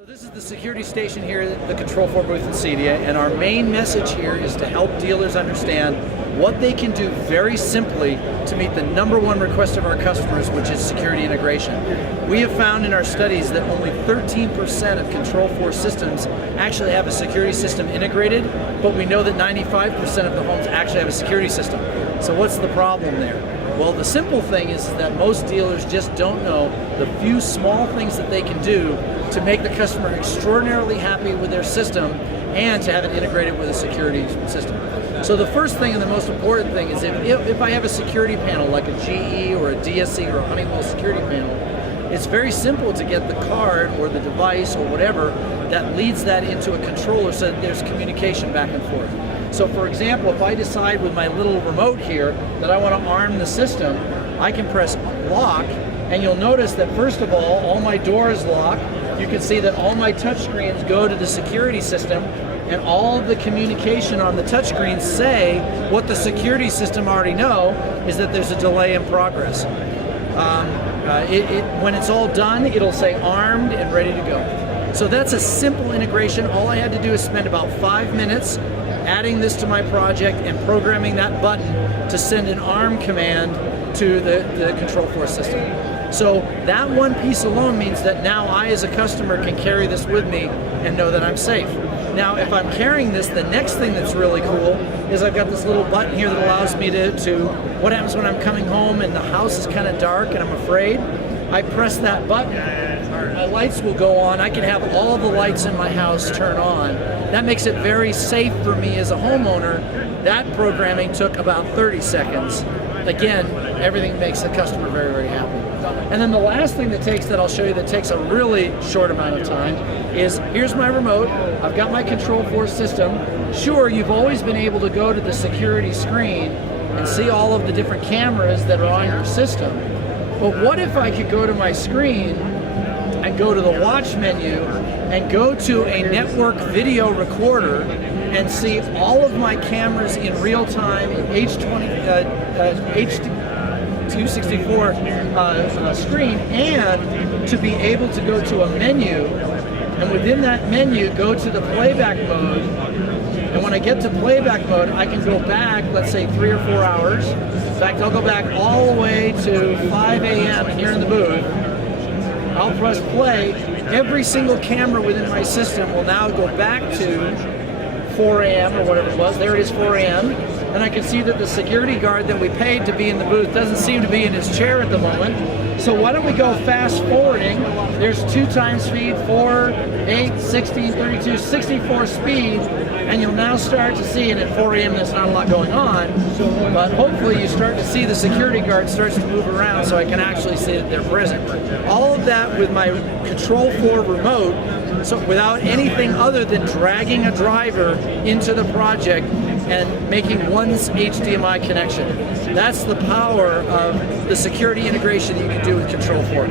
So this is the security station here at the Control 4 booth in CEDIA, and our main message here is to help dealers understand what they can do very simply to meet the #1 request of our customers, which is security integration. We have found in our studies that only 13% of Control 4 systems actually have a security system integrated, but we know that 95% of the homes actually have a security system. So what's the problem there? Well, the simple thing is that most dealers just don't know the few small things that they can do to make the customer extraordinarily happy with their system and to have it integrated with a security system. So the first thing and the most important thing is if I have a security panel like a GE or a DSC or a Honeywell security panel, it's very simple to get the card or the device or whatever that leads that into a controller so that there's communication back and forth. So for example, if I decide with my little remote here that I want to arm the system, I can press lock, and you'll notice that first of all my doors lock. You can see that all my touchscreens go to the security system, and all of the communication on the touchscreens say what the security system already know is that there's a delay in progress. When it's all done, it'll say armed and ready to go. So that's a simple integration. All I had to do is spend about 5 minutes adding this to my project and programming that button to send an arm command to the Control 4 system. So that one piece alone means that now I as a customer can carry this with me and know that I'm safe. Now if I'm carrying this, the next thing that's really cool is I've got this little button here that allows me to what happens when I'm coming home and the house is kind of dark and I'm afraid. I press that button, my lights will go on. I can have all the lights in my house turn on. That makes it very safe for me as a homeowner. That programming took about 30 seconds. Again, everything makes the customer very, very happy. And then the last thing that I'll show you that takes a really short amount of time is, here's my remote, I've got my Control 4 system. Sure, you've always been able to go to the security screen and see all of the different cameras that are on your system. But what if I could go to my screen and go to the watch menu and go to a network video recorder and see all of my cameras in real time in H.264 screen, and to be able to go to a menu, and within that menu go to the playback mode. And when I get to playback mode, I can go back, let's say 3 or 4 hours. In fact, I'll go back all the way to 5 a.m. here in the booth. I'll press play. Every single camera within my system will now go back to 4 a.m. or whatever it was. There it is, 4 a.m. And I can see that the security guard that we paid to be in the booth doesn't seem to be in his chair at the moment. So why don't we go fast forwarding? There's 2 times speed, 4, 8, 16, 32, 64 speed, and you'll now start to see, and at 4 a.m. there's not a lot going on, but hopefully you start to see the security guard starts to move around so I can actually see that they're present. All of that with my Control 4 remote, so without anything other than dragging a driver into the project and making one HDMI connection. That's the power of the security integration that you can do with Control 4.